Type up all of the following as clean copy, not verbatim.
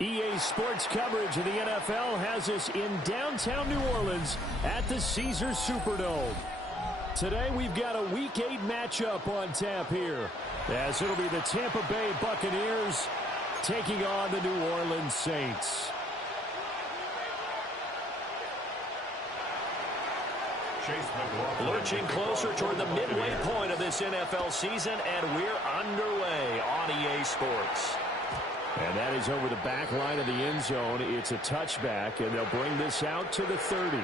EA Sports coverage of the NFL has us in downtown New Orleans at the Caesars Superdome. Today we've got a Week 8 matchup on tap here, as it'll be the Tampa Bay Buccaneers taking on the New Orleans Saints. Lurching closer toward the midway point of this NFL season, and we're underway on EA Sports. And that is over the back line of the end zone. It's a touchback, and they'll bring this out to the 30.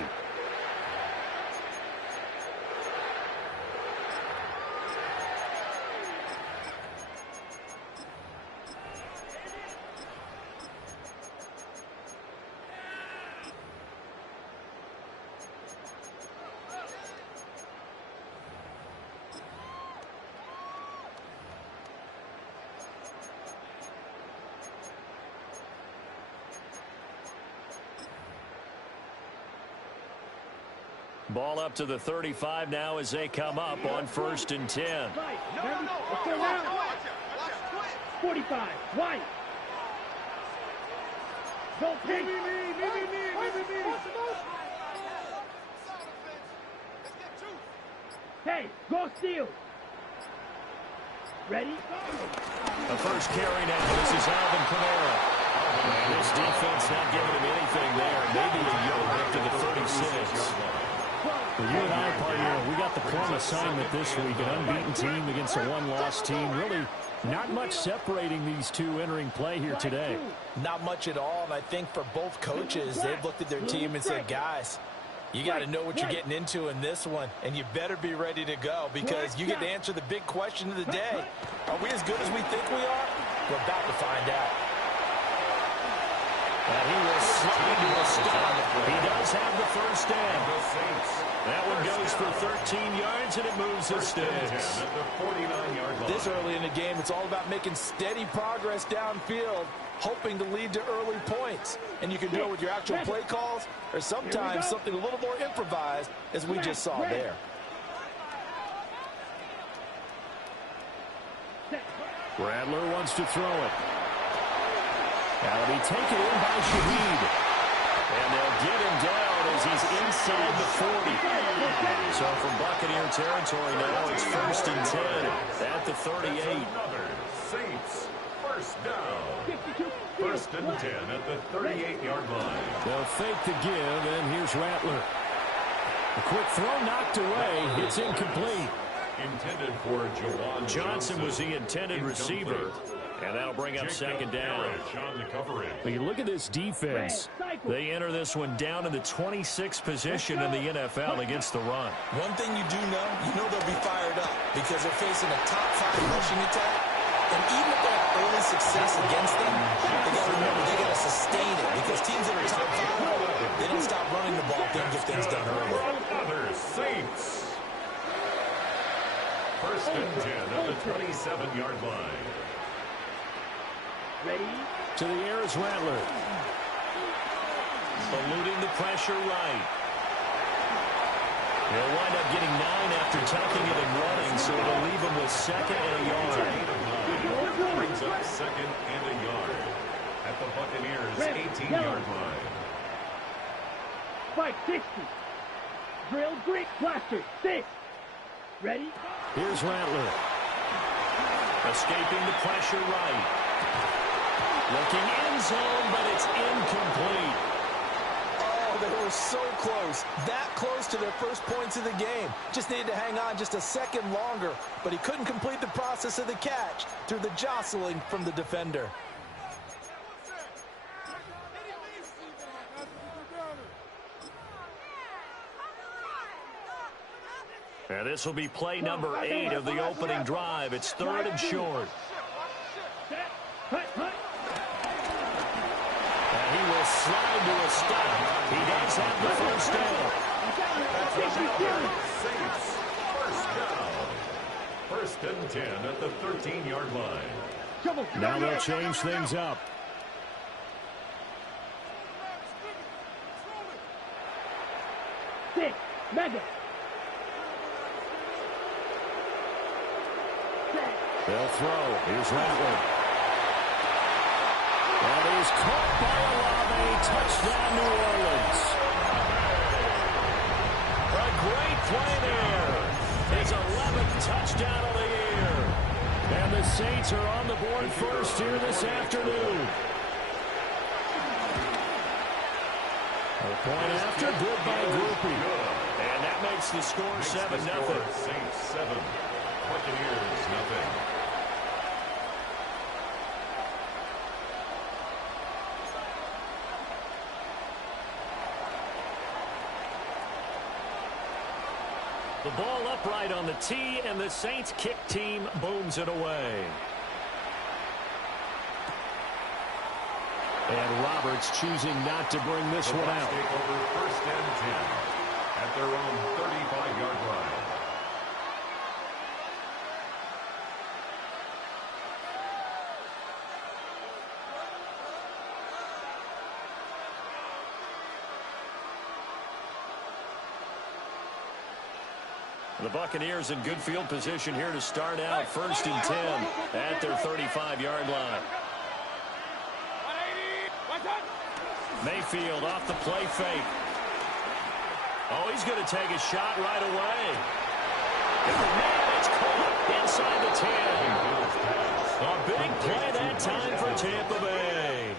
Ball up to the 35 now as they come up on 1st and 10. Let's go now. 45, White. Go, Pig. Hey, go steal. Ready? The first carry now. This is Alvin Kamara. And this defense not giving him anything there. Maybe a yard up to the 36. Well, you and I, partner, we got the plum assignment this week. An unbeaten team against a one-loss team. Really not much separating these two entering play here today. Not much at all, and I think for both coaches, they've looked at their team and said, guys, you got to know what you're getting into in this one, and you better be ready to go because you get to answer the big question of the day. Are we as good as we think we are? We're about to find out. And he will slide to a stop. He does have the first down. That one goes for 13 yards, and it moves the sticks. This early in the game, it's all about making steady progress downfield, hoping to lead to early points. And you can do it with your actual play calls or sometimes something a little more improvised, as we just saw there. Rattler wants to throw it. That'll be taken in by Shaheed. And they'll get him down as he's inside the 40. So from Buccaneer territory now, it's 1st and 10 at the 38. Saints, first down. 1st and 10 at the 38-yard line. They'll fake the give, and here's Rattler. A quick throw knocked away. It's incomplete. Intended for Jawan Johnson was the intended receiver. And that'll bring up 2nd down. But you look at this defense. They enter this one down in the 26th position in the NFL against the run. One thing you do know, they'll be fired up because they're facing a top 5 rushing attack. And even if they have early success against them, they got to remember they got to sustain it because teams that are top 5, they don't stop running the ball if they don't get things done early. Saints. 1st and 10 at the 27-yard line. Ready? To the air is Rattler. Eluding the pressure right. He'll wind up getting 9 after tucking it and running, so it'll leave him with 2nd and a yard. Brings up 2nd and a yard at the Buccaneers' 18-yard line. Spike 60. Drill, Greek, plaster, 6. Ready? Here's Rattler. Escaping the pressure right. Looking end zone, but it's incomplete. Oh, they were so close. That close to their first points of the game. Just needed to hang on just a second longer, but he couldn't complete the process of the catch through the jostling from the defender. And this will be play number 8 of the opening drive. It's 3rd and short. And he will slide to a stop. He does have the first down. Saints, first down. 1st and 10 at the 13-yard line. Now they'll change things up. Six, mega. They'll throw. Here's Rattler. That is caught by Olave. Touchdown, New Orleans. A great play there. His 11th touchdown of the year. And the Saints are on the board first here this afternoon. A point after, good by Groupie. And that makes the score 7-0. Saints 7, Buccaneers 0. The ball upright on the tee, and the Saints kick team booms it away. And Roberts choosing not to bring this one out. Take over 1st and 10 at their own 35-yard line. The Buccaneers in good field position here to start out 1st and 10 at their 35-yard line. Mayfield off the play fake. Oh, he's going to take a shot right away. Man, it's caught inside the 10. A big play that time for Tampa Bay.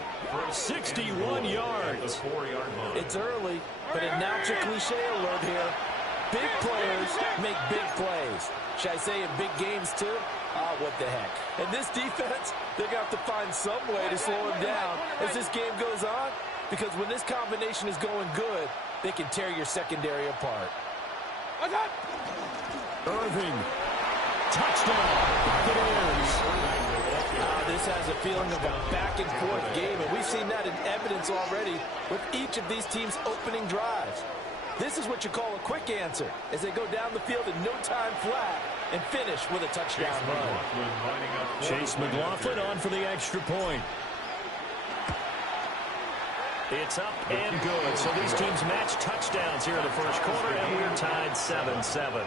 61 yards. It's early, but announce a cliche alert here. Big players make big plays. Should I say in big games too? Oh, what the heck. And this defense, they're going to have to find some way to slow him down as this game goes on. Because when this combination is going good, they can tear your secondary apart. Irving. Touchdown. Buccaneers. This has a feeling of a back-and-forth game, and we've seen that in evidence already with each of these teams' opening drives. This is what you call a quick answer as they go down the field in no time flat and finish with a touchdown run. Chase McLaughlin on for the extra point. It's up and good. So these teams match touchdowns here in the first quarter, and we're tied 7-7.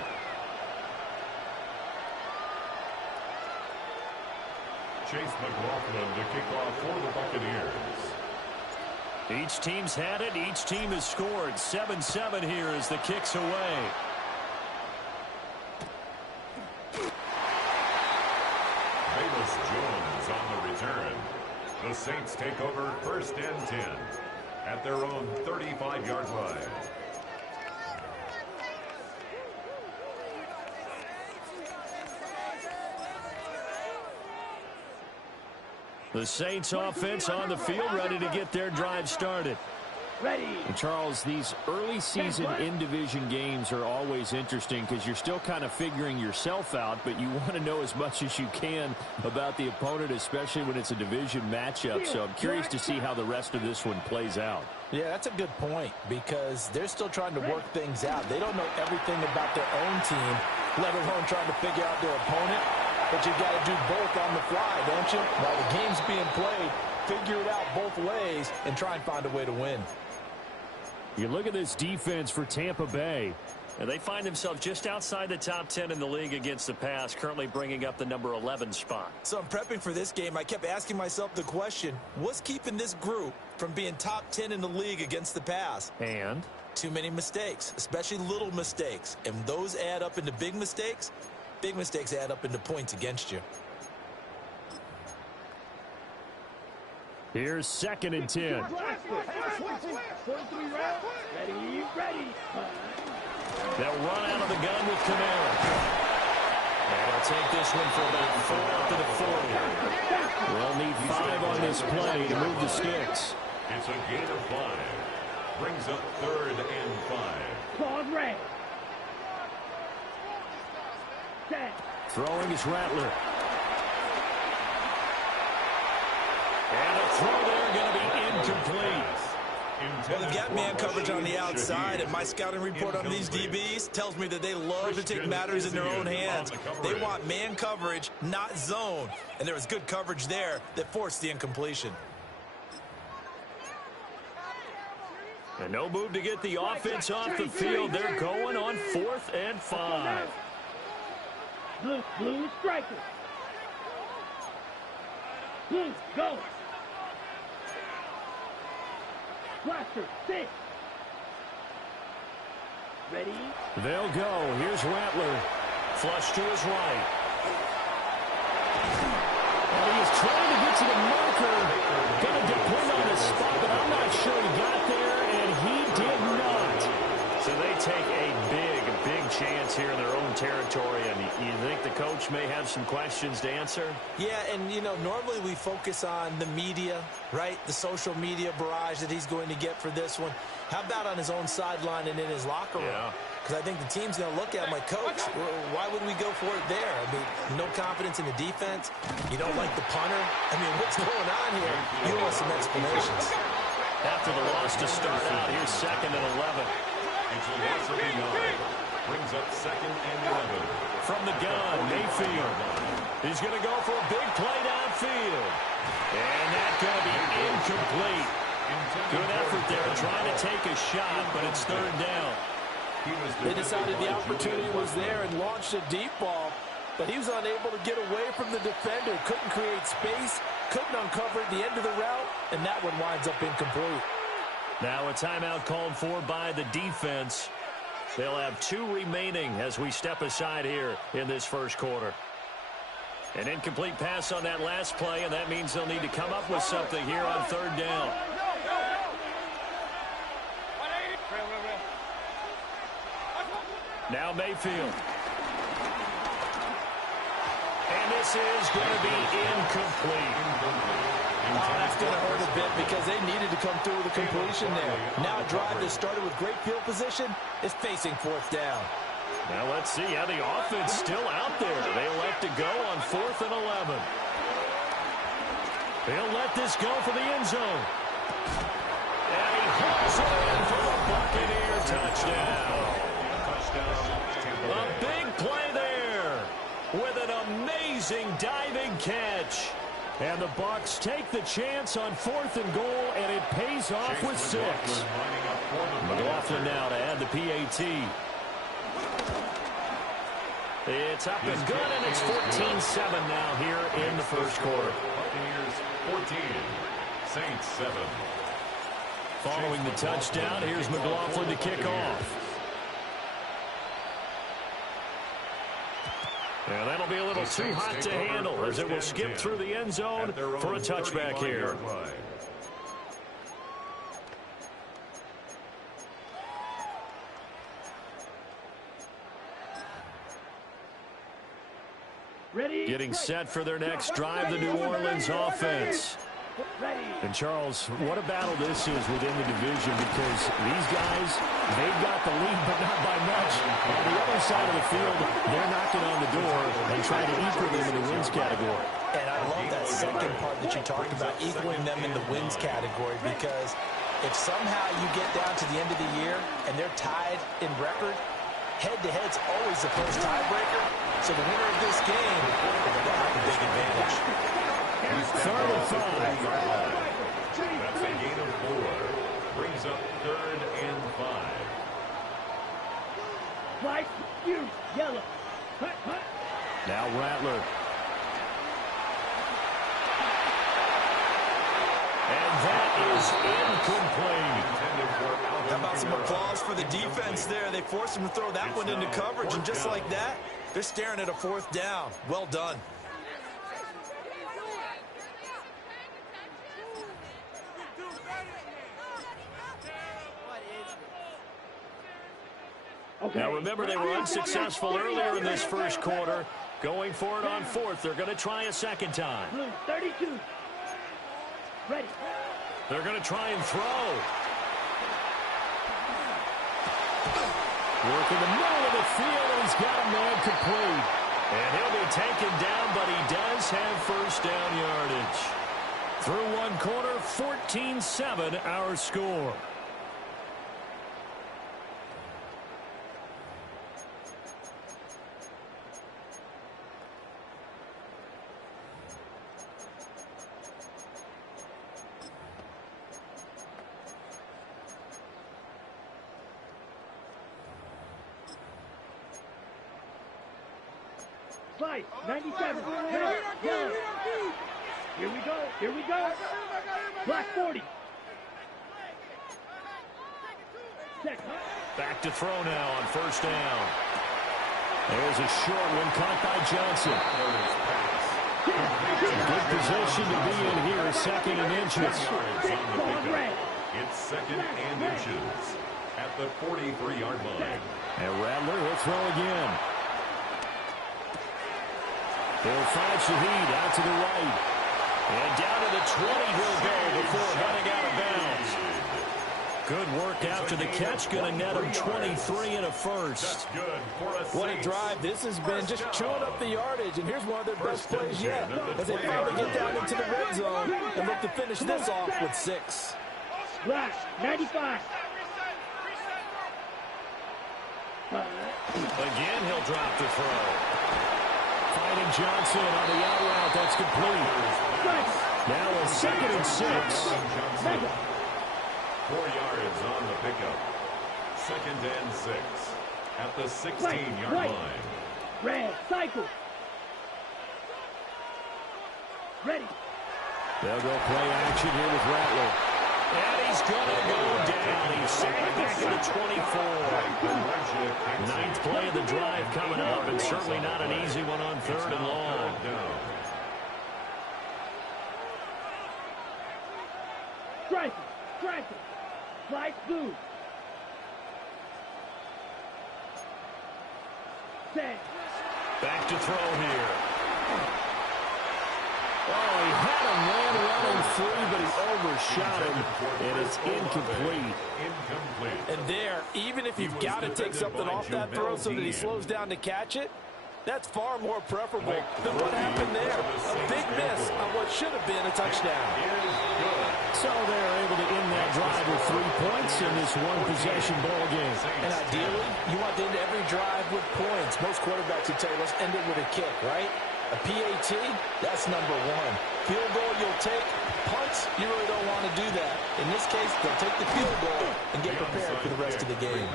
Chase McLaughlin to kick off for the Buccaneers. Each team's had it. Each team has scored. 7-7 here as the kick's away. Bayless Jones on the return. The Saints take over 1st and 10 at their own 35-yard line. The Saints offense on the field, ready to get their drive started. Ready. And Charles, these early season in-division games are always interesting because you're still kind of figuring yourself out, but you want to know as much as you can about the opponent, especially when it's a division matchup. So I'm curious to see how the rest of this one plays out. Yeah, that's a good point because they're still trying to work things out. They don't know everything about their own team, let alone trying to figure out their opponent. But you've got to do both on the fly, don't you? While the game's being played, figure it out both ways and try and find a way to win. You look at this defense for Tampa Bay, and they find themselves just outside the top 10 in the league against the pass, currently bringing up the number 11 spot. So I'm prepping for this game. I kept asking myself the question, what's keeping this group from being top 10 in the league against the pass? And? Too many mistakes, especially little mistakes. And those add up into big mistakes. Big mistakes add up into points against you. Here's 2nd and 10. Ready, ready. They'll run out of the gun with Kamara. And they'll take this one for about 4 to the 40. We'll need 5 on this play to move the sticks. It's a gain of 5. Brings up 3rd and 5. Pause red. Throwing is Rattler. And a throw there going to be incomplete. Well, they've got man coverage on the outside, and my scouting report on these DBs tells me that they love to take matters in their own hands. They want man coverage, not zone. And there was good coverage there that forced the incompletion. And no move to get the offense off the field. They're going on 4th and 5. Blue striker. Blue, go. Blaster, 6. Ready? They'll go. Here's Rattler. Flush to his right. And he is trying to get to the marker. Going to depend on his spot, but I'm not sure he got there, and he did not. So they take a big chance here in their own territory, and you think the coach may have some questions to answer? Yeah, and, you know, normally we focus on the media, right? The social media barrage that he's going to get for this one. How about on his own sideline and in his locker room? Because I think the team's going to look at him like, Coach, why would we go for it there? I mean, no confidence in the defense. You don't like the punter. I mean, what's going on here? You want some explanations. After the loss to start out, here's 2nd and 11. It's a loss of 9. Brings up 2nd and 11. From the gun, Mayfield. He's going to go for a big play downfield. And that's going to be incomplete. Good effort there, trying to take a shot, but it's 3rd down. They decided the opportunity was there and launched a deep ball, but he was unable to get away from the defender. Couldn't create space, couldn't uncover the end of the route, and that one winds up incomplete. Now a timeout called for by the defense. They'll have 2 remaining as we step aside here in this first quarter. An incomplete pass on that last play, and that means they'll need to come up with something here on 3rd down. Now Mayfield. And this is going to be incomplete. Oh, that's going to hurt a bit because they needed to come through with a completion there. Now a drive that started with great field position is facing 4th down. Now let's see how the offense still out there. They elect to go on 4th and 11. They'll let this go for the end zone. And he hooks it in for a Buccaneer touchdown. A big play there with an amazing diving catch. And the Bucs take the chance on 4th and goal, and it pays off with 6. McLaughlin now to add the PAT. It's up and good, and it's 14-7 now here in the first quarter. Buccaneers 14, Saints 7. Following the touchdown, here's McLaughlin to kick off. And that'll be a little too hot to handle as it will skip through the end zone for a touchback here. Ready? Getting set for their next drive, the New Orleans offense. And Charles, what a battle this is within the division, because these guys, they've got the lead, but not by much. On the other side of the field, they're knocking on the door and trying to equal them in the wins category. And I love that second part that you talked about, equaling them in the wins category, because if somehow you get down to the end of the year and they're tied in record, head-to-head's always the first tiebreaker. So the winner of this game will have a big advantage. 3rd and 5. That's a gain of 4. Brings up 3rd and 5. Flag, you, yellow. Hut, hut. Now Rattler. And that is incomplete. How about some applause for the defense there? They forced him to throw that one into coverage, and just like that, they're staring at a 4th down. Well done. Okay. Now remember, they were unsuccessful earlier in this first quarter. Going for it on 4th. They're going to try a second time. Blue 32. Ready. They're going to try and throw. Work in the middle of the field, and he's got a man complete. And he'll be taken down, but he does have first down yardage. Through one quarter, 14-7 our score. Slide, 97. Yellow. Here we go. Here we go. Black 40. Back to throw now on first down. There's a short one caught by Johnson. Good position to be in here, second and inches. It's second and inches at the 43-yard line. And Rattler will throw again. He'll find Shaheed out to the right. And down to the 20 he'll go before running out of bounds. Good work after the catch. Going to net him 23 and a first. What a drive this has been, just chewing up the yardage. And here's one of their best plays yet, as they finally get down into the red zone and look to finish this off with 6. Slash, 95. Again, he'll drop the throw. Finding Johnson on the out route. That's complete. Now a second and 6. 4 yards on the pickup. Second and 6 at the 16-yard line. Red, cycle. Ready. They'll go play action here with Rattler. And he's going to go down. He's sacked back at the 24. Ninth play of the drive coming up, and certainly not an easy one on third and long. Strike it. Strike it. Slice blue. Set. Back to throw here. Oh, he had a man running free, but he overshot him, and it's incomplete. And there, even if you've got to take something off that throw so that he slows down to catch it, that's far more preferable than what happened there. A big miss on what should have been a touchdown. So they're able to end that drive with 3 points in this one-possession ball game. And ideally, you want to end every drive with points. Most quarterbacks would tell you, let's end it with a kick, right? A PAT, that's number 1. Field goal you'll take. Punts, you really don't want to do that. In this case, they'll take the field goal and get prepared for the rest of the game.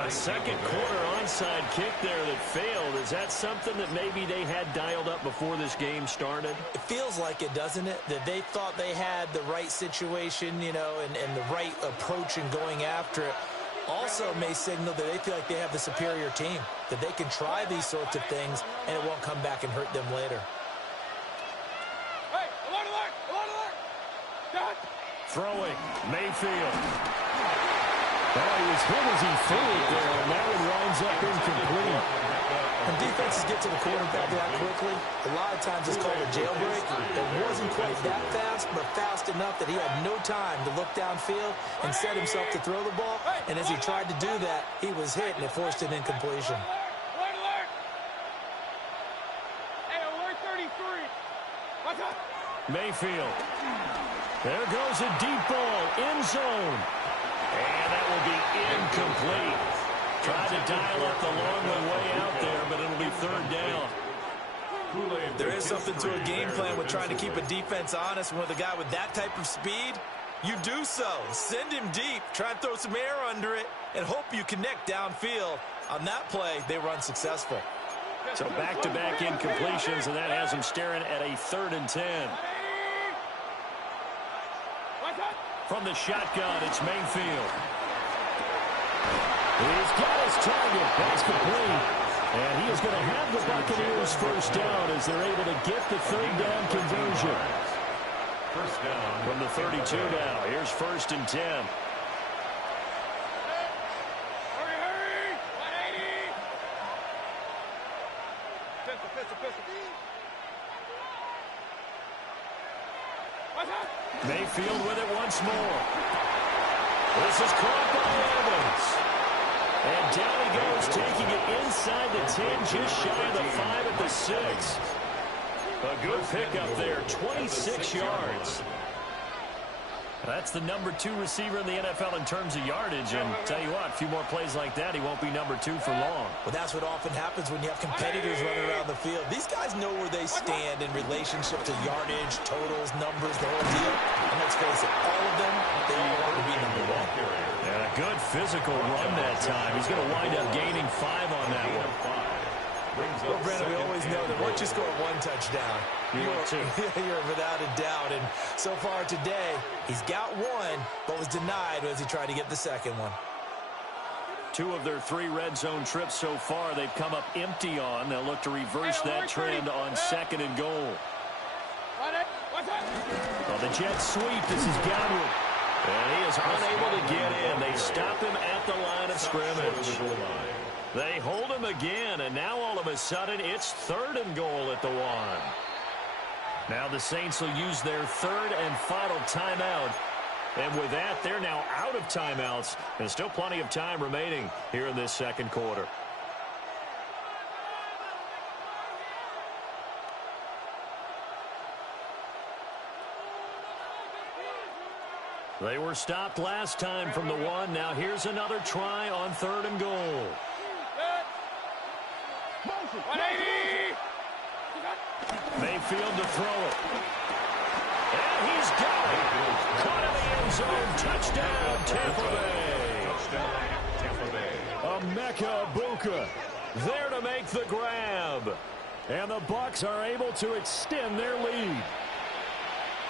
A second quarter onside kick there that failed. Is that something that maybe they had dialed up before this game started? It feels like it, doesn't it? That they thought they had the right situation, you know, and the right approach in going after it. Also may signal that they feel like they have the superior team, that they can try these sorts of things and it won't come back and hurt them later. Hey, alert, alert, alert, alert. Done. Throwing, Mayfield. Oh, he was hit as he threw it there, and that one winds up incomplete. When defenses get to the quarterback that quickly, a lot of times it's called a jailbreak. It wasn't quite that fast, but fast enough that he had no time to look downfield and set himself to throw the ball. And as he tried to do that, he was hit, and it forced an incompletion. Alert, alert. Hey, alert 33. What's up? Mayfield. There goes a deep ball, end zone. And that will be incomplete. Tried to dial up the long way out there, but it'll be third down. There is something to a game plan with trying to keep a defense honest. When with a guy with that type of speed, you do so. Send him deep, try and throw some air under it, and hope you connect downfield. On that play, they were unsuccessful. So back-to-back incompletions, and that has him staring at a 3rd and 10. From the shotgun, it's Mayfield. He's got his target. That's complete. And he is going to have the Buccaneers first down as they're able to get the third down conversion. First down. From the 32 now. Here's 1st and 10. Hurry, hurry. 180. Pistol, pistol, pistol. What's up? Mayfield with it once more. This is caught by Evans. And down he goes, taking it inside the 10, just shy of the 5 at the 6. A good pickup there, 26 yards. That's the number 2 receiver in the NFL in terms of yardage. And tell you what, a few more plays like that, he won't be number 2 for long. Well, that's what often happens when you have competitors running around the field. These guys know where they stand in relationship to yardage, totals, numbers, the whole deal. And let's face it, all of them, they want to be number 1. And a good physical run that time. He's going to wind up gaining 5 on that one. Well, Brandon, we always know that once you score 1 touchdown, you're without a doubt. And so far today, he's got 1, but was denied as he tried to get the second one. 2 of their 3 red zone trips so far, they've come up empty on. They'll look to reverse that trend on 2nd and goal. Well, the Jets sweep. This is Godwin. And he is unable to get in. They stop him at the line of scrimmage. They hold him again, and now all of a sudden it's 3rd and goal at the 1. Now the Saints will use their 3rd and final timeout. And with that, they're now out of timeouts. And still plenty of time remaining here in this 2nd quarter. They were stopped last time from the 1. Now here's another try on 3rd and goal. Mayfield to throw it. And he's got it. Caught in the end zone. Touchdown, Tampa Bay. Emeka Buka there to make the grab. And the Bucs are able to extend their lead.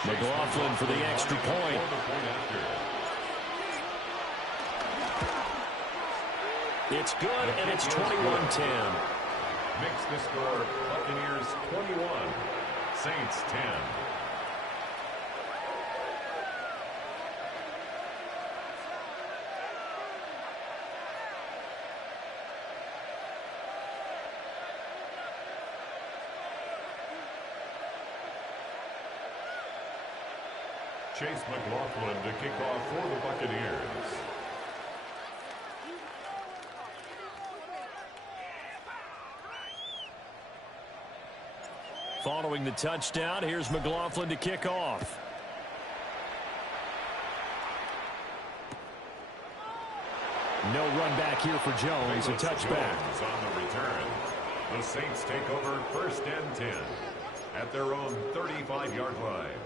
McLaughlin for the extra point. It's good, and it's 21-10. Makes the score Buccaneers 21, Saints 10. Chase McLaughlin to kick off for the Buccaneers. Following the touchdown, here's McLaughlin to kick off. No run back here for Jones. A touchback. On the return. The Saints take over 1st and 10 at their own 35-yard line.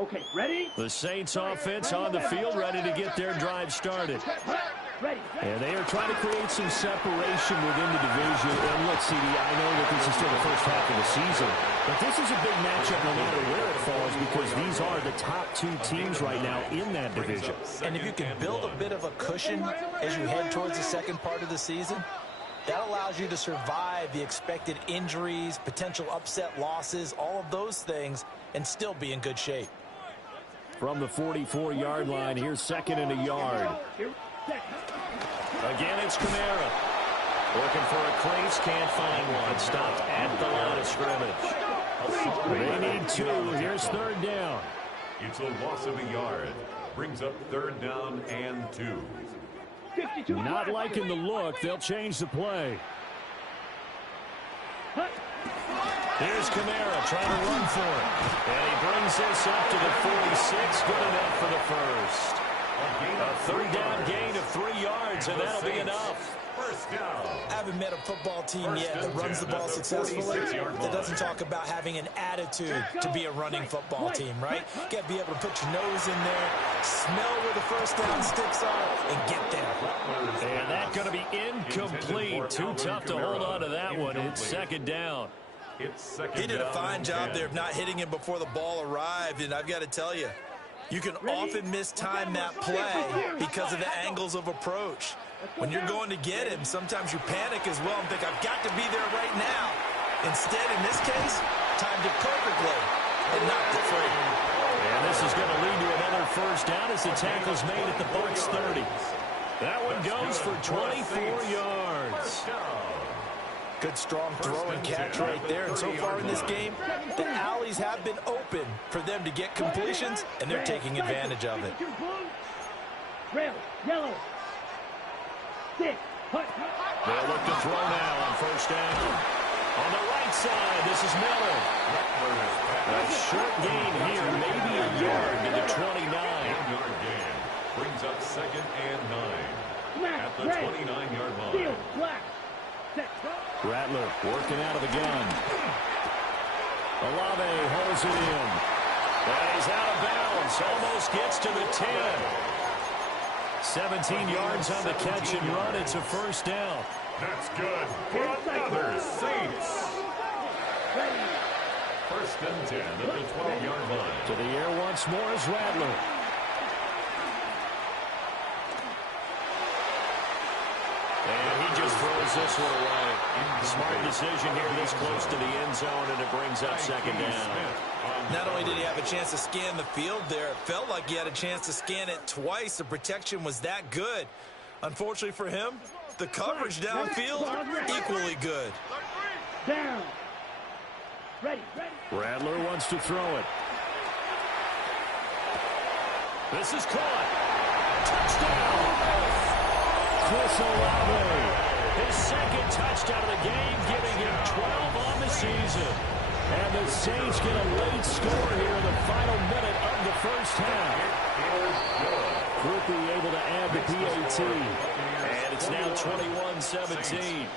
Okay, ready? The Saints offense on the field, ready to get their drive started. Ready. And they are trying to create some separation within the division. And look, CD, I know that this is still the first half of the season, but this is a big matchup no matter where it falls because these are the top 2 teams right now in that division. And if you can build a bit of a cushion as you head towards the 2nd part of the season, that allows you to survive the expected injuries, potential upset losses, all of those things, and still be in good shape. From the 44-yard line, here's 2nd and a yard. Again, it's Kamara. Looking for a crease, can't find one. Stopped at the line of scrimmage. They need 2. Here's 3rd down. It's a loss of a yard. Brings up 3rd down and 2. Not liking the look. They'll change the play. Here's Kamara trying to run for it. And he brings this up to the 46. Good enough for the first. A 3rd down gain of 3 yards, and that'll be enough. First down. I haven't met a football team yet that runs the ball successfully that doesn't talk about having an attitude to be a running football team, right? You got to be able to put your nose in there, smell where the first down sticks are, and get there. And that's going to be incomplete. Too tough to hold on to that one. It's 2nd down. He did a fine job there of not hitting him before the ball arrived, and I've got to tell you, you can often mistime that play because of the angles of approach. When you're going to get him, sometimes you panic as well and think, I've got to be there right now. Instead, in this case, timed it perfectly and knocked it free. And this is going to lead to another first down as the tackle's made at the Bucs 30. That one goes for 24 yards. Good strong throw and catch right there. And so far in this game, the alleys have been open for them to get completions, and they're taking advantage of it. Red, yellow. 6. They'll look to throw now on 1st down. On the right side, this is Miller. A short gain here, maybe a yard to the 29. 1-yard gain brings up 2nd and 9 at the 29-yard line. Rattler working out of the gun. Olave holds it in. And he's out of bounds. Almost gets to the 10. 17 yards on the catch and run. It's a first down. That's good for another Saints. 1st and 10 at the 12-yard line. To the air once more is Rattler. And he just throws this one away. Smart decision here this close to the end zone, and it brings up second down. Not only did he have a chance to scan the field there, it felt like he had a chance to scan it twice. The protection was that good. Unfortunately for him, the coverage downfield, equally good. Down. Ready. Rattler wants to throw it. This is caught. Touchdown. Chris Olave, his second touchdown of the game, giving him 12 on the season. And the Saints get a late score here in the final minute of the first half. Quickly able to add the PAT. And it's now 21-17.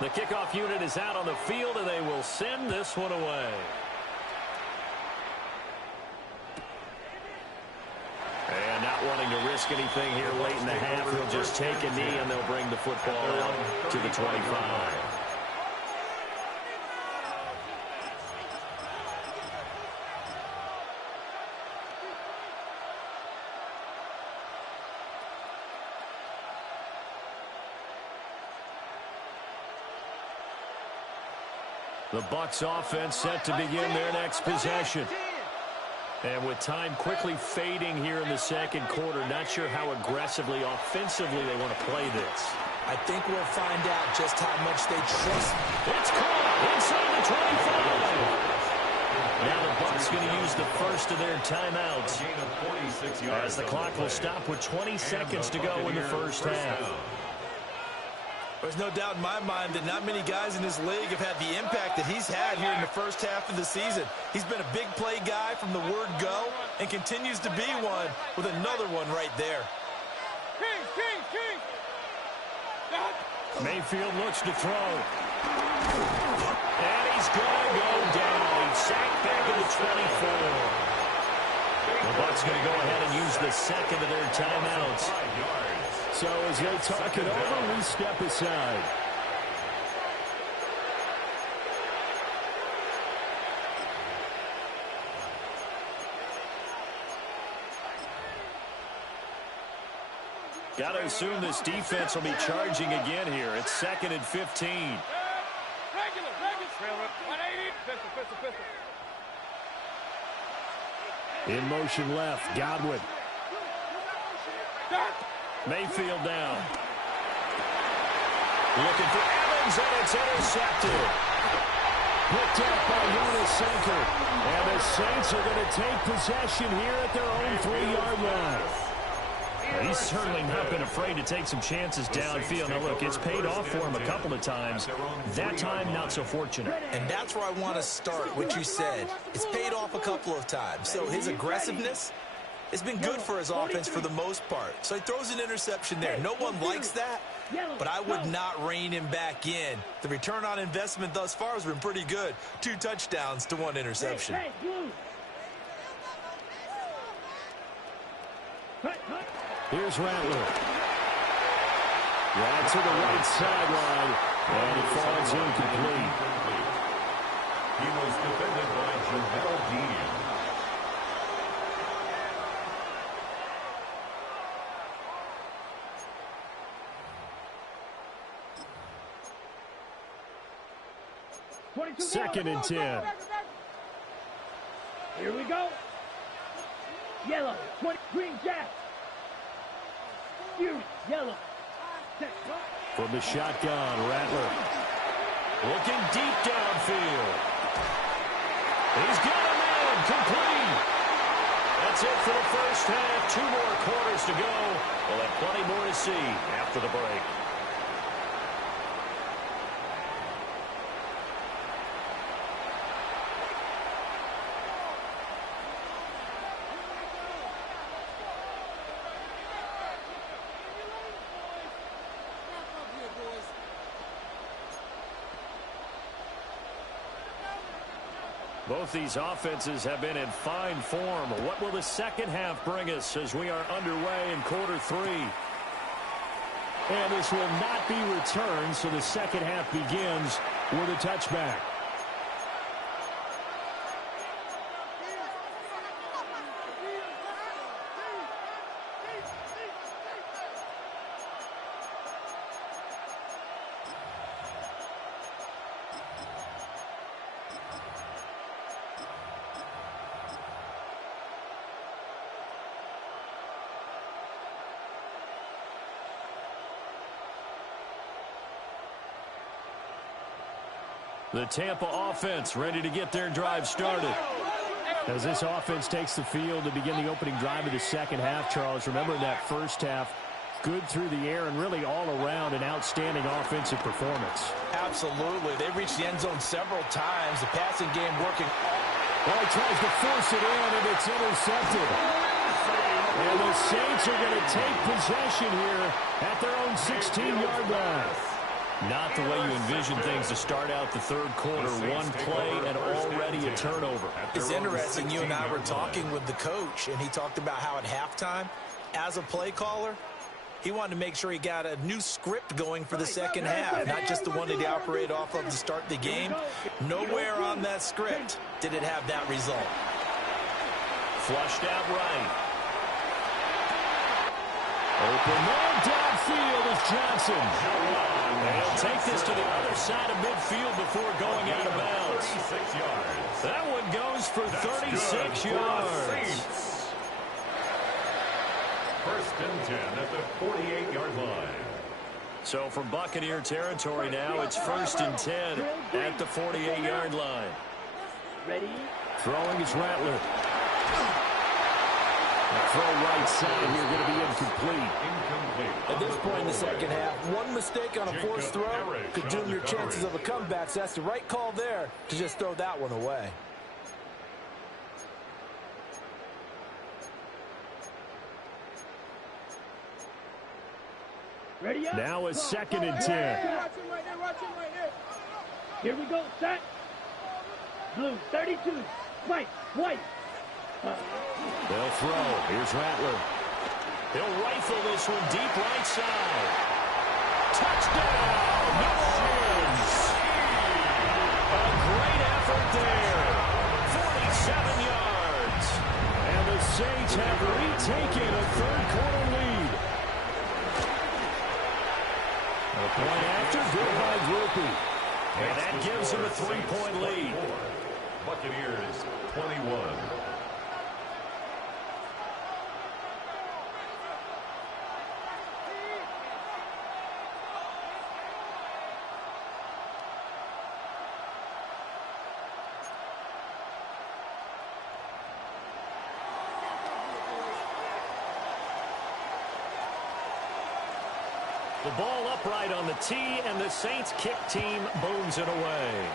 The kickoff unit is out on the field, and they will send this one away. And not wanting to risk anything here late in the half, he'll just take a knee, and they'll bring the football out to the 25. The Bucs offense set to begin their next possession. And with time quickly fading here in the second quarter, not sure how aggressively, offensively they want to play this. I think we'll find out just how much they trust. It's caught inside the 25. Now the Bucs going to use the first of their timeouts, as the clock will stop with 20 seconds to go in the first half. There's no doubt in my mind that not many guys in this league have had the impact that he's had here in the first half of the season. He's been a big play guy from the word go and continues to be one with another one right there. King. Mayfield looks to throw. And he's going to go down. He's sacked back at the 24. The Bucs going to go ahead and use the second of their timeouts. So as they talk it over, we step aside. Got to assume this defense will be charging again here. It's 2nd and 15. Regular. 180. Pistol. In motion left, Godwin. Mayfield down. Looking for Evans, and it's intercepted. Picked up by Jonas Sanker. And the Saints are going to take possession here at their own 3-yard line. Well, he's certainly not been afraid to take some chances downfield. Now, look, it's paid off for him a couple of times. That time, not so fortunate. And that's where I want to start, what you said. It's paid off a couple of times. So his aggressiveness has been good for his offense for the most part. So he throws an interception there. No one likes that, but I would not rein him back in. The return on investment thus far has been pretty good. 2 touchdowns to 1 interception. Here's Rattler. Right to the right sideline, and it falls incomplete. He was defended by Jamel Dean. Second and 10. Here we go. Yellow. 20. Green Jack. Yellow. From the shotgun, Rattler. Looking deep downfield. He's got a man. Complete. That's it for the first half. 2 more quarters to go. We'll have plenty more to see after the break. Both these offenses have been in fine form. What will the second half bring us as we are underway in quarter 3? And this will not be returned, so the second half begins with a touchback. The Tampa offense ready to get their drive started. As this offense takes the field to begin the opening drive of the second half, Charles, remember that first half, good through the air and really all around an outstanding offensive performance. Absolutely. They reached the end zone several times. The passing game working. Well, he tries to force it in, and it's intercepted. And the Saints are going to take possession here at their own 16-yard line. Not the way you envision things to start out the third quarter. One play and already a turnover. It's interesting. You and I were talking with the coach, and he talked about how at halftime, as a play caller, he wanted to make sure he got a new script going for the second half, not just the one that he operated off of to start the game. Nowhere on that script did it have that result. Flushed out right. Open man downfield is Johnson. They'll take this to the other side of midfield before going out of bounds. 36 yards. That one goes for 36 yards. First and 10 at the 48-yard line. So from Buccaneer territory now, it's first and 10 at the 48-yard line. Ready? Throwing is Rattler. The throw right side here going to be incomplete. At this point in the second half, one mistake on a forced throw could doom your chances of a comeback. So that's the right call there to just throw that one away. Ready up. Now a second and 10. Watch him right here, watch him right here. Here we go, set. Blue, 32. White. They'll throw. Here's Rattler. He'll rifle this one deep right side. Touchdown, New Orleans. A great effort there. 47 yards. And the Saints have retaken a third-quarter lead. A point after, good by Groupie. And that gives him a 3-point lead. Buccaneers 21. The ball upright on the tee, and the Saints kick team booms it away.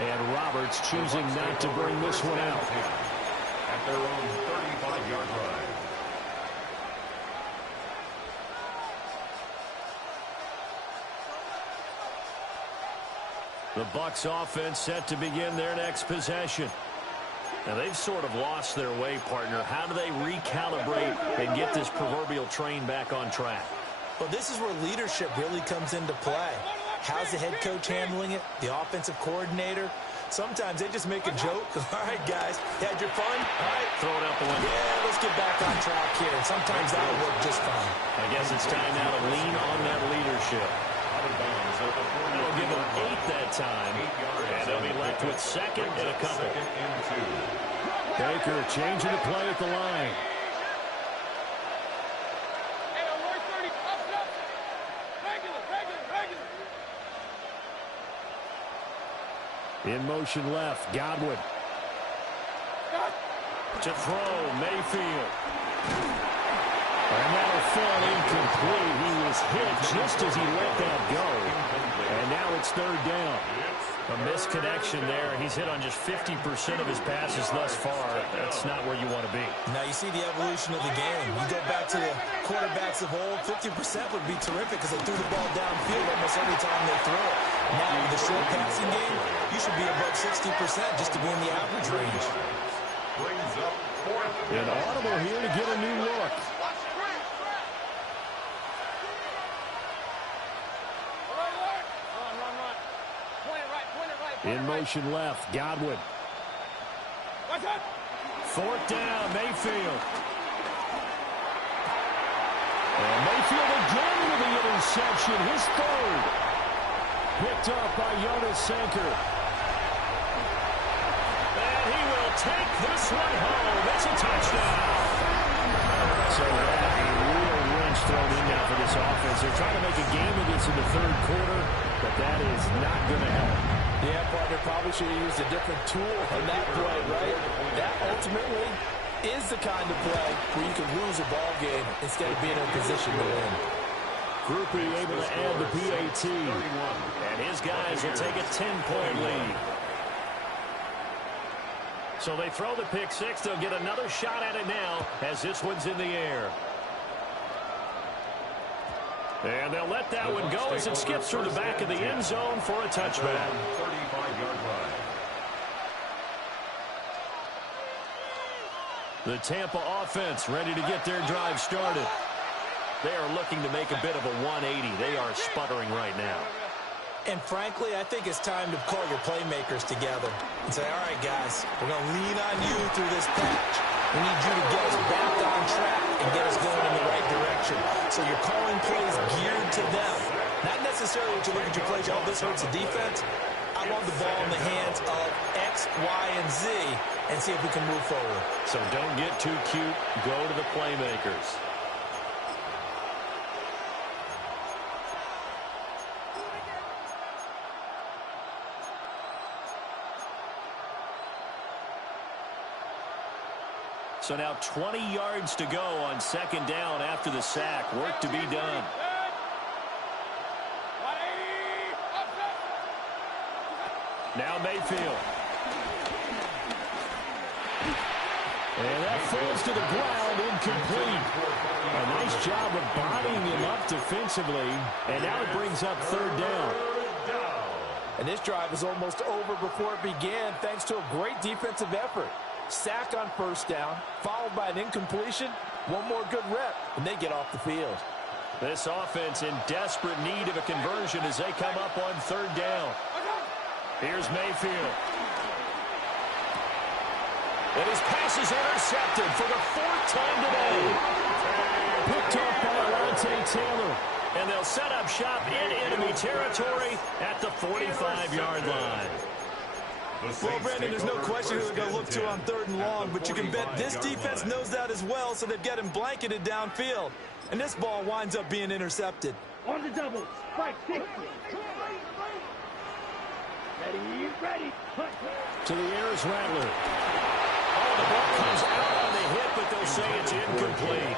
And Roberts choosing not to bring this one out. At their own 35-yard line. The Bucs offense set to begin their next possession. Now, they've sort of lost their way, partner. How do they recalibrate and get this proverbial train back on track? Well, this is where leadership really comes into play. How's the head coach handling it? The offensive coordinator? Sometimes they just make a joke. All right, guys, had your fun? All right, throw it out the window. Yeah, let's get back on track here. And sometimes that'll work just fine. I guess it's time now to lean on that leadership. They'll give them 8 that time, and they'll be left with second and a couple. Baker changing the play at the line. Hey, alert 30, up. Regular. In motion left, Godwin. To throw, Mayfield. And that'll fall incomplete. He was hit just as he let that go. And now it's third down. A misconnection there. He's hit on just 50% of his passes thus far. That's not where you want to be. Now you see the evolution of the game. You go back to the quarterbacks of old, 50% would be terrific because they threw the ball downfield almost every time they throw it. Now with the short passing game, you should be above 60% just to be in the average range. Brings up fourth. An audible here to get a new look. In motion left, Godwin. Fourth down, Mayfield. And Mayfield again with the interception, his third. Picked up by Jonas Sanker. And he will take this one home. It's a touchdown. So that a real wrench thrown in now for this offense. They're trying to make a game of this in the third quarter, but that is not going to help. Yeah, partner, probably should have used a different tool on that play, right? That ultimately is the kind of play where you can lose a ball game instead of being in a position to win. Group E able to add the PAT. And his guys will take a 10-point lead. So they throw the pick six. They'll get another shot at it now as this one's in the air. And they'll let that one go as it skips through the back of the end zone for a touchback. 35-yard line. The Tampa offense ready to get their drive started. They are looking to make a bit of a 180. They are sputtering right now. And frankly, I think it's time to call your playmakers together and say, all right, guys, we're going to lean on you through this patch. We need you to get us back on track and get us going in the right direction. So you're calling plays geared to them. Not necessarily what you look at your plays, oh, this hurts the defense. I want the ball in the hands of X, Y, and Z and see if we can move forward. So don't get too cute. Go to the playmakers. So now 20 yards to go on second down after the sack. Work to be done. Now Mayfield. And that falls to the ground, incomplete. A nice job of bodying him up defensively. And now it brings up third down. And this drive was almost over before it began thanks to a great defensive effort. Sack on first down, followed by an incompletion. One more good rep, and they get off the field. This offense in desperate need of a conversion as they come up on third down. Here's Mayfield. And his pass is intercepted for the fourth time today. Picked off by Alontae Taylor. And they'll set up shop in enemy territory at the 45-yard line. Well, Brandon, there's no question who they're going to look to on third and long, but you can bet this defense knows that as well, so they've got him blanketed downfield. And this ball winds up being intercepted. On the double. Fight 60. Ready. To the air is Rattler. Oh, the ball comes out on the hit, but they'll say it's incomplete.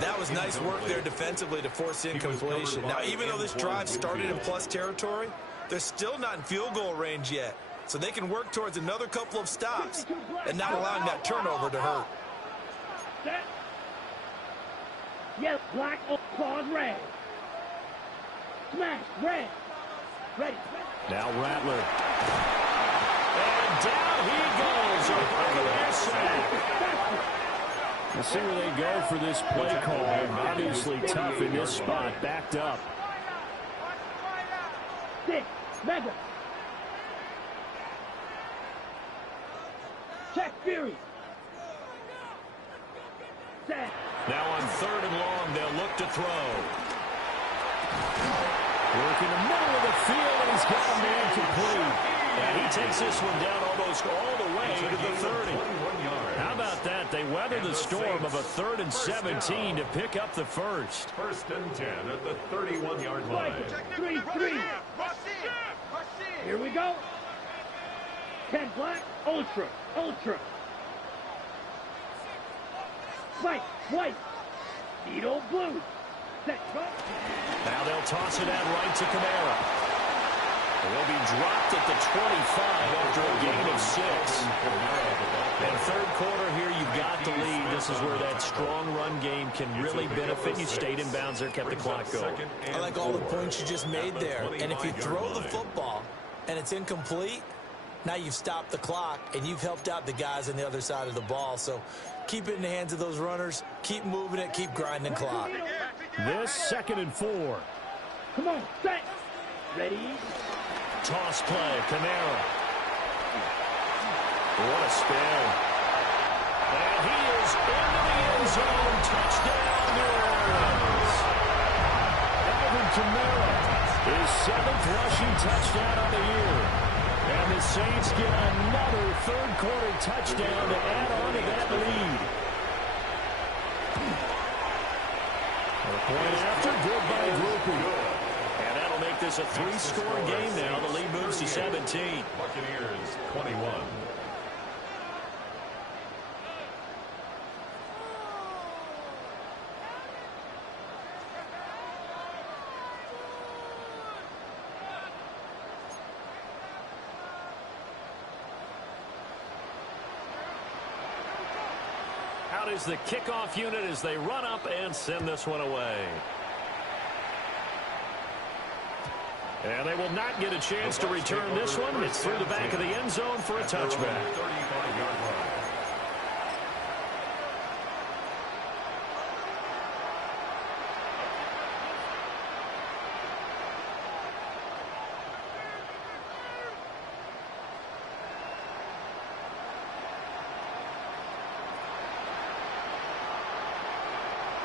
That was nice work there defensively to force the incompletion. Now, even though this drive started in plus territory, they're still not in field goal range yet. So they can work towards another couple of stops and not allowing that turnover to hurt. Set. Yes, black, claws red. Smash, red. Ready. Now Rattler. And down he goes. A Buccaneer sack. Let's see where they go for this play call. Obviously tough in this spot. Backed up. 6, mega. Check Fury. Set. Now on third and long, they'll look to throw. Work in the middle of the field, and he's got a man complete. And he takes this one down almost all the way to the 30. How about that? They weathered the storm of a 3rd and 17 to pick up the first. First and 10 at the 31-yard line. 3. Here we go. 10 black, ultra. Spike, white. Needle blue. Set, go. Now they'll toss it out right to Kamara. They'll be dropped at the 25 after a gain of 6. And third quarter here, you've got the lead. This is where that strong run game can really benefit. You stayed in bounds there, kept the clock going. I like all the points you just made there. And if you throw the football and it's incomplete, now you've stopped the clock and you've helped out the guys on the other side of the ball. So keep it in the hands of those runners. Keep moving it. Keep grinding clock. This 2nd and 4. Come on, set. Ready. Toss play, Kamara. What a spin. And he is into the end zone. Touchdown, New Orleans. Alvin Kamara, his 7th rushing touchdown of the year. And the Saints get another third-quarter touchdown to add on to that lead. Point after, good by grouping. And that'll make this a three-score game now. The lead moves to 17. Buccaneers 21. Out is the kickoff unit as they run up and send this one away. And they will not get a chance to return this one. It's through the back of the end zone for a touchback. 35-yard line.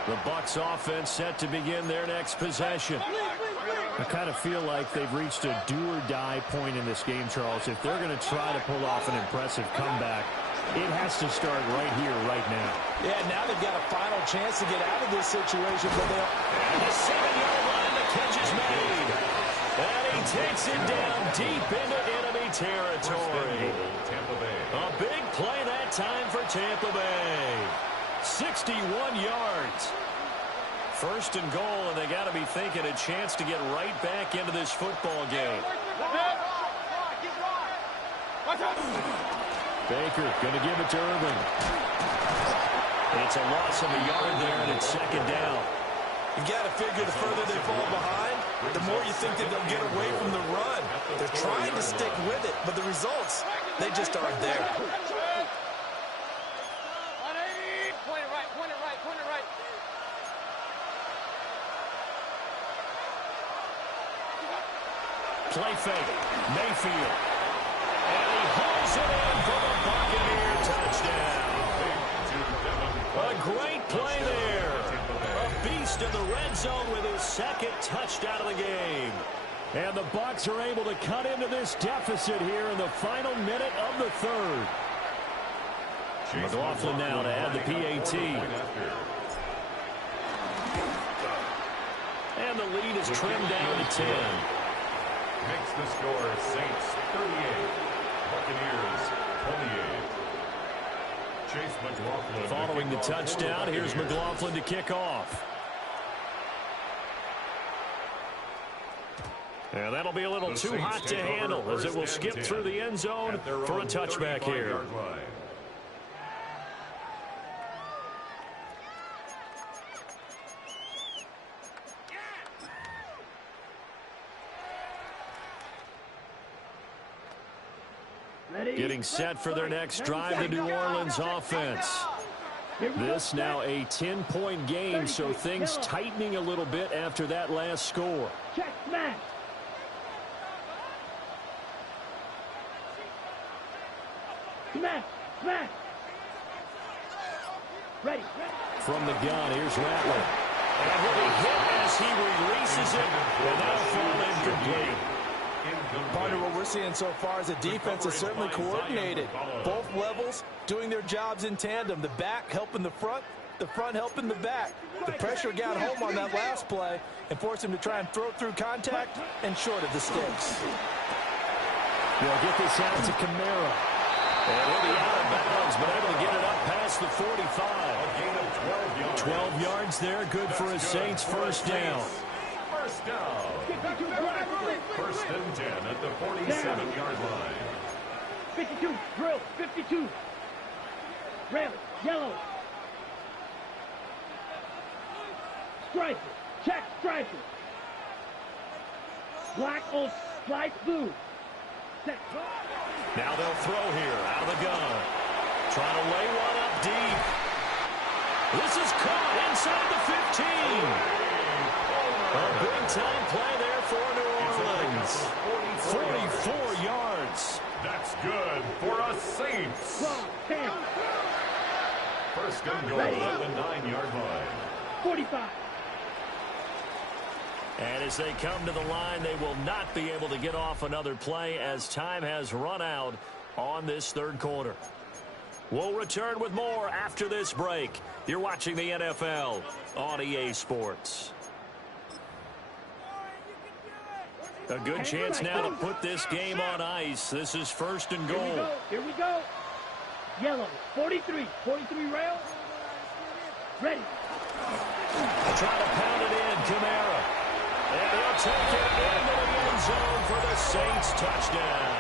The Bucs offense set to begin their next possession. I kind of feel like they've reached a do-or-die point in this game, Charles. If they're going to try to pull off an impressive comeback, it has to start right here, right now. Yeah, now they've got a final chance to get out of this situation, but they'll... And the 7-yard line, the catch is made. And he takes it down deep into enemy territory. A big play that time for Tampa Bay. 61 yards. First and goal, and they got to be thinking a chance to get right back into this football game. Baker going to give it to Irvin. It's a loss of a yard there, and it's second down. You've got to figure the further they fall behind, the more you think that they'll get away from the run. They're trying to stick with it, but the results, they just aren't there. Play fake. Mayfield. And he hauls it in for the Buccaneer touchdown. A great play there. A beast in the red zone with his second touchdown of the game. And the Bucs are able to cut into this deficit here in the final minute of the third. McLaughlin now to add the PAT. And the lead is trimmed down to 10. Makes the score Saints 38, Buccaneers 28. Chase McLaughlin. Following the touchdown, here's McLaughlin to kick off. And that'll be a little too hot to handle as it will skip through the end zone for a touchback here. Getting set for their next drive, the New Orleans offense. This now a 10-point game, so things tightening a little bit after that last score. Check, smash. Smash, smash. Ready. From the gun, here's Rattler. And he'll be hit as he releases it, and that'll fall incomplete. Partner, what we're seeing so far is the defense is certainly coordinated. Both levels doing their jobs in tandem. The back helping the front helping the back. The pressure got home on that last play and forced him to try and throw through contact and short of the sticks. They'll get this out to Kamara. And he'll be out of bounds, but able to get it up past the 45. A gain of 12 yards there, good for a Saints first down. First down. First and 10 at the 47-yard line. 52, drill, 52. Red, yellow. Striper, check, striper. Black, oh, slice blue. Set. Now they'll throw here out of the gun. Trying to lay one up deep. This is caught inside the 15. A big-time play there for New Orleans. 44 yards. That's good for us Saints. 10. First and goal at the 9-yard line. 45. And as they come to the line, they will not be able to get off another play as time has run out on this third quarter. We'll return with more after this break. You're watching the NFL on EA Sports. A good chance now to put this game on ice. This is first and goal. Here we go. Yellow, 43. 43 rail. Ready. Try to pound it in, Kamara. And he'll take it into the end zone for the Saints touchdown.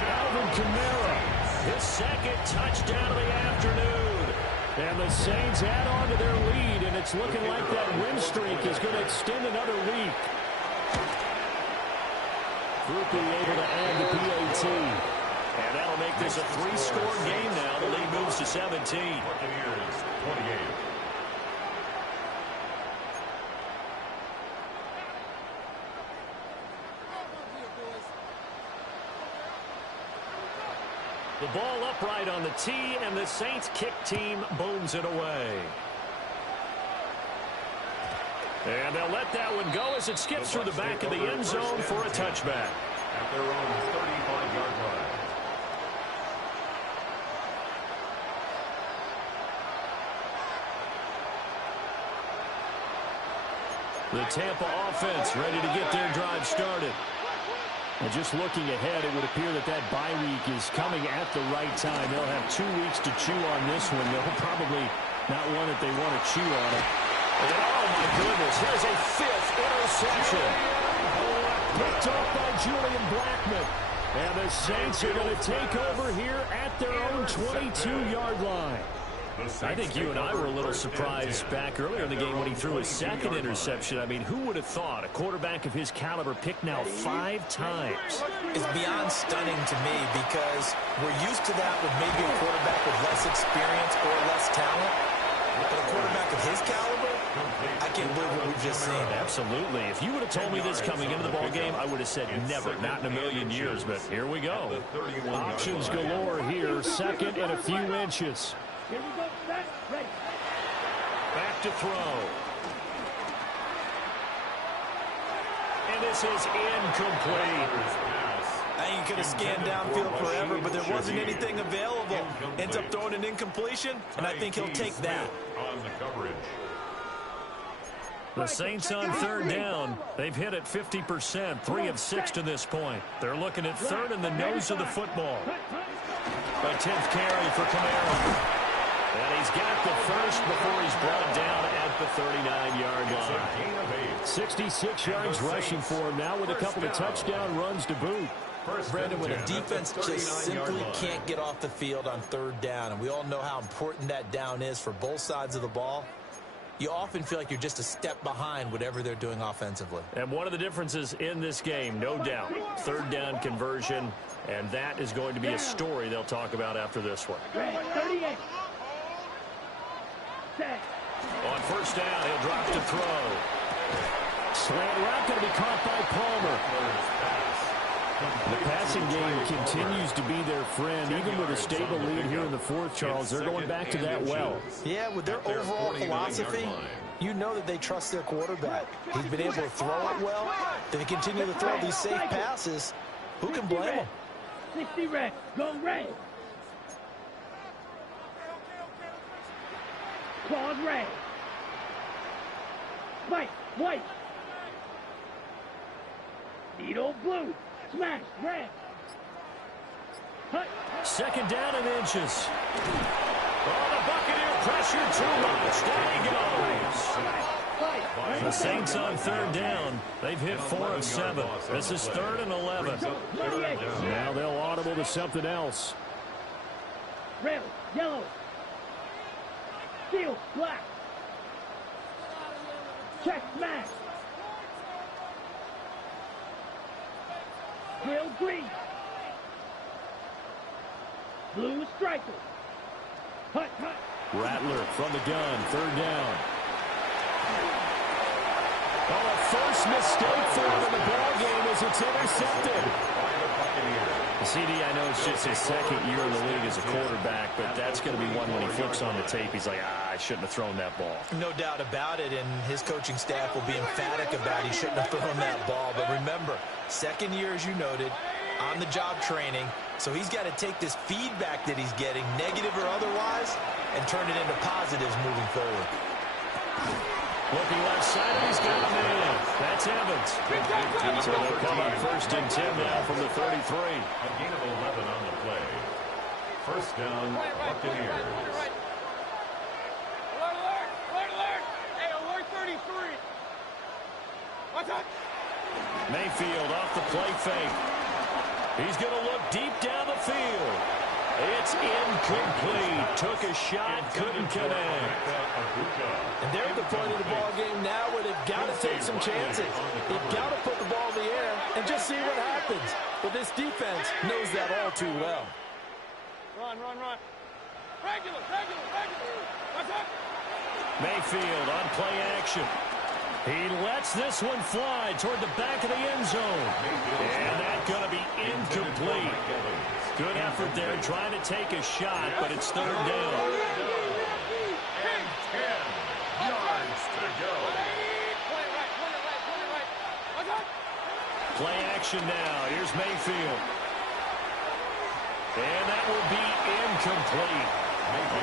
Alvin Kamara, his second touchdown of the afternoon. And the Saints add on to their lead, and it's looking like that win streak is going to extend another week. Groupie able to add the PAT. And that'll make this a 3-score game now. The lead moves to 17. Buccaneers, 28. The ball upright on the tee, and the Saints kick team booms it away. And they'll let that one go as it skips through the back of the end zone for a touchback. At their own 35-yard line. The Tampa offense ready to get their drive started. And just looking ahead, it would appear that that bye week is coming at the right time. They'll have 2 weeks to chew on this one. They'll probably not one that they want to chew on it. And oh, my goodness, here's a 5th interception. Picked off by Julian Blackmon. And the Saints are going to take over here at their own 22-yard line. I think you and I were a little surprised back earlier in the game when he threw his second interception. I mean, who would have thought a quarterback of his caliber picked now 5 times? It's beyond stunning to me because we're used to that with maybe a quarterback with less experience or less talent. But a quarterback of his caliber, I can't believe what we've just seen. Absolutely. If you would have told me this coming into the ballgame, I would have said never, not in a million years. But here we go. Options galore here. Second and a few inches. Here we go. Set. Ready. Back to throw. And this is incomplete. I think he could have scanned downfield forever, but there wasn't anything available. Ends up throwing an incompletion, and I think he'll take that. On the coverage. The Saints on third down. They've hit it 50%, 3 of 6 to this point. They're looking at third in the nose of the football. A 10th carry for Kamara. And he's got the first before he's brought down at the 39-yard line. 66 yards rushing for him now with a couple of touchdown runs to boot. Brandon, when a defense just simply can't get off the field on third down, and we all know how important that down is for both sides of the ball, you often feel like you're just a step behind whatever they're doing offensively. And one of the differences in this game, no doubt, third down conversion, and that is going to be a story they'll talk about after this one. 38. On first down, he'll drop to throw. Slant route going to be caught by Palmer. The passing game continues to be their friend. Even with a stable lead here in the fourth, Charles, they're going back to that well. Yeah, with their overall philosophy, you know that they trust their quarterback. He's been able to throw it well. They continue to throw these safe passes. Who can blame them? 60 red. Go red. Claude red. Mike, white. Needle blue. Smash, red. Hut. Second down and inches. Oh, the Buccaneer pressure too much. There he goes. The Saints on third down. They've hit 4 of 7. This is 3rd and 11. Now they'll audible to something else. Red, yellow. Steel, black. Check, smash. Grill, green. Blue, striker. Hut, hut. Rattler from the gun, third down. Oh, a first mistake for him in the ballgame as it's intercepted. CD, I know it's just his second year in the league as a quarterback, but that's going to be one when he flips on the tape. He's like, I shouldn't have thrown that ball. No doubt about it, and his coaching staff will be emphatic about he shouldn't have thrown that ball. But remember, second year, as you noted, on-the-job training, so he's got to take this feedback that he's getting, negative or otherwise, and turn it into positives moving forward. Looking left side, and he's got a man. That's Evans. So they'll come up 1st and 10 now from the 33. A gain of 11 on the play. First down, Buccaneers. Alert! Hey, alert 33. What's up? Mayfield off the play fake. He's going to look deep down the field. It's incomplete. Took a shot, couldn't connect. And they're at the point of the ball game now where they've got to take some chances. They've got to put the ball in the air and just see what happens. But this defense knows that all too well. Run. Regular. What's up? Mayfield on play action. He lets this one fly toward the back of the end zone. And that's going to be incomplete. Good effort there trying to take a shot, but it's 3rd down. And 10 yards to go. Play action now. Here's Mayfield. And that will be incomplete.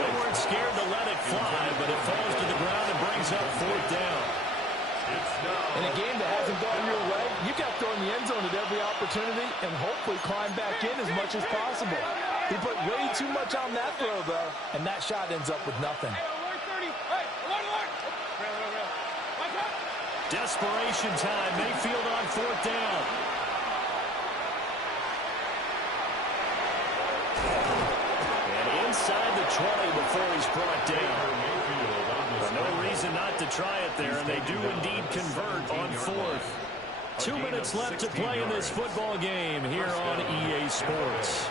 They weren't scared to let it fly, but it falls to the ground and brings up 4th down. In a game that hasn't gone your way, you got to throw in the end zone at every opportunity and hopefully climb back in as much as possible. He put way too much on that throw, though, and that shot ends up with nothing. Desperation time. Mayfield on 4th down. And inside the 20 before he's brought down. No reason not to try it there, and they do indeed convert on 4th. 2 minutes left to play in this football game here on EA Sports.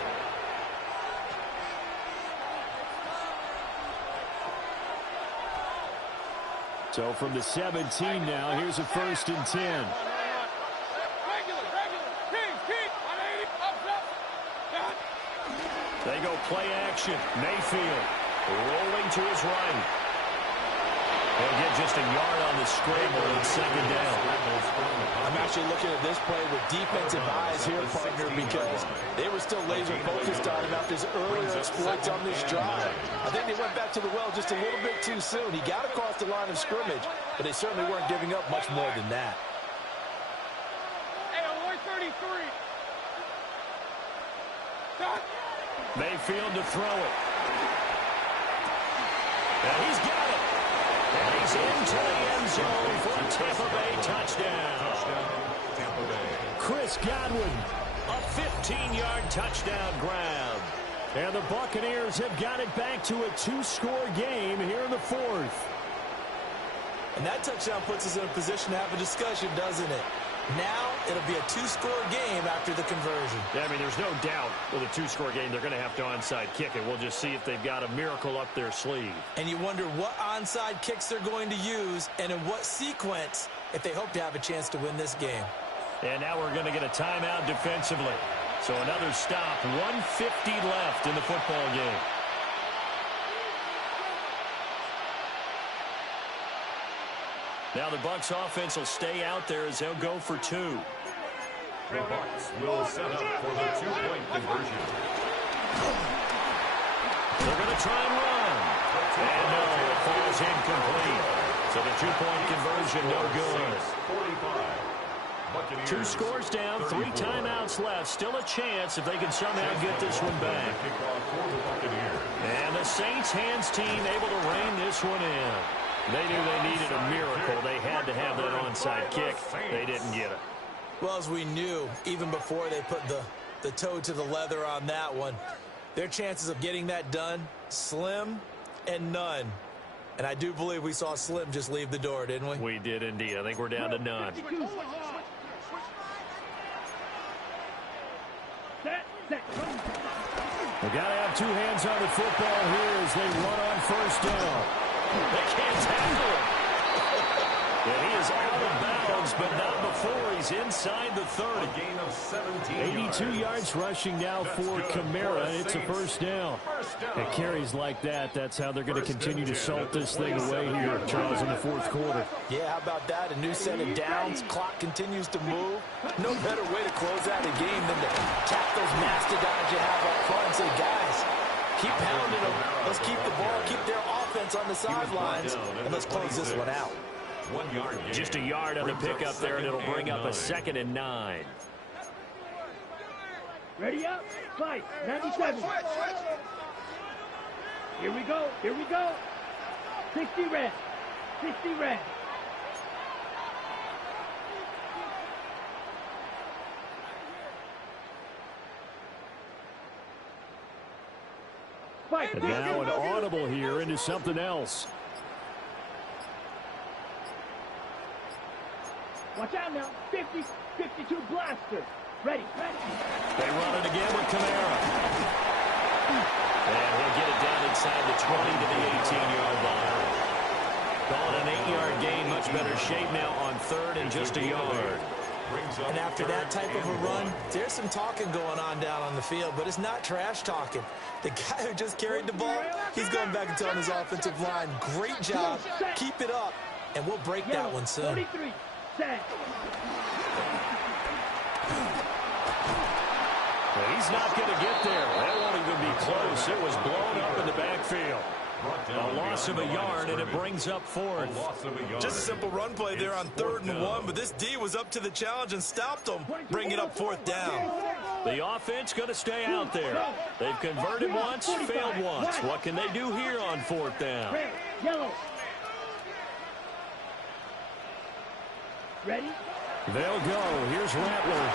So from the 17 now, here's a 1st and 10. They go play action. Mayfield rolling to his right. They'll get just a yard on the scramble and 2nd down. I'm actually looking at this play with defensive eyes here, partner, because they were still laser focused on him after his earlier exploits on this drive. I think they went back to the well just a little bit too soon. He got across the line of scrimmage, but they certainly weren't giving up much more than that. Hey, alert 33. Mayfield to throw it. And he's got it. And he's into the end zone for a Tampa Bay touchdown. Tampa Bay. Chris Godwin, a 15-yard touchdown grab. And the Buccaneers have got it back to a 2-score game here in the 4th. And that touchdown puts us in a position to have a discussion, doesn't it? Now it'll be a 2-score game after the conversion. Yeah, I mean, there's no doubt with a 2-score game they're going to have to onside kick it. We'll just see if they've got a miracle up their sleeve. And you wonder what onside kicks they're going to use and in what sequence if they hope to have a chance to win this game. And now we're going to get a timeout defensively. So another stop, 1:50 left in the football game. Now the Bucs offense will stay out there as they'll go for 2. The Bucs will set up for the 2-point conversion. They're going to try and run. And no, it falls incomplete. So the 2-point conversion no good. 2 scores down, 3 timeouts left. Still a chance if they can somehow get this one back. And the Saints hands team able to rein this one in. They knew they needed a miracle. They had to have that onside kick. They didn't get it. Well, as we knew, even before they put the toe to the leather on that one, their chances of getting that done, slim and none. And I do believe we saw Slim just leave the door, didn't we? We did indeed. I think we're down to none. We've got to have 2 hands on the football here as they run on 1st down. They can't tackle it. And he is out of bounds, but not before he's inside the 30. A gain of 17 82 yards rushing now for Kamara. It's a first down. At carries like that, that's how they're going to continue to salt this thing away here, Charles, in the fourth quarter. Yeah, how about that? A new set of downs. Clock continues to move. No better way to close out a game than to tap those mastodons you have up front and say, guys, keep pounding them. Let's keep the ball, keep their offense on the sidelines, and let's close this one out. 1 yard gain. Just a yard on the pickup there, and it'll bring up a 2nd and 9. Ready up? Fight. 97. Here we go. Here we go. 60 red. 60 red. Fight. And now an audible here into something else. Watch out now. 50, 52 blaster. Ready, ready. They run it again with Kamara. And he'll get it down inside the 20 to the 18-yard line. Call it an 8-yard gain. Much better shape now on 3rd and just a yard. And after that type of a run, there's some talking going on down on the field, but it's not trash talking. The guy who just carried the ball, he's going back and telling his offensive line, great job, keep it up, and we'll break that one soon. 43, set. He's not going to get there. That won't even be close. It was blown up in the backfield. A loss of a yard, and it brings up 4th. Just a simple run play there on 3rd and 1, but this D was up to the challenge and stopped him, bringing it up 4th down. The offense going to stay out there. They've converted once, failed once. What can they do here on 4th down? Red, yellow. Ready? They'll go. Here's Rattler.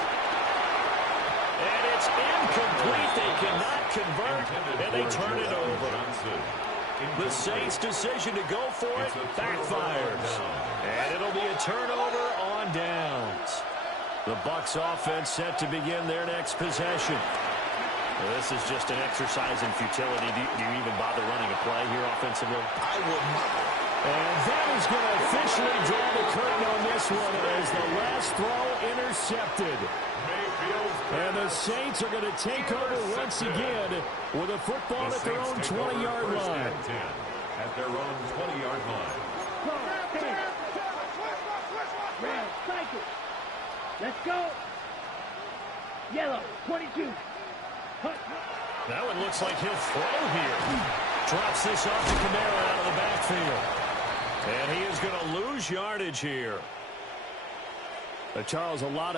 And it's incomplete. They cannot convert, and they turn it over. The Saints' decision to go for it backfires. And it'll be a turnover on downs. The Bucs offense set to begin their next possession. Well, this is just an exercise in futility. Do you even bother running a play here offensively? I wouldn't. And that is going to officially draw the curtain on this one as the last throw intercepted. And the Saints are going to take over once again with a football at their own 20-yard line. At their own 20-yard line. Red, cycle. Let's go. Yellow, 22. That one looks like he'll throw here. Drops this off to Kamara out of the backfield. And he is going to lose yardage here. Charles, a lot of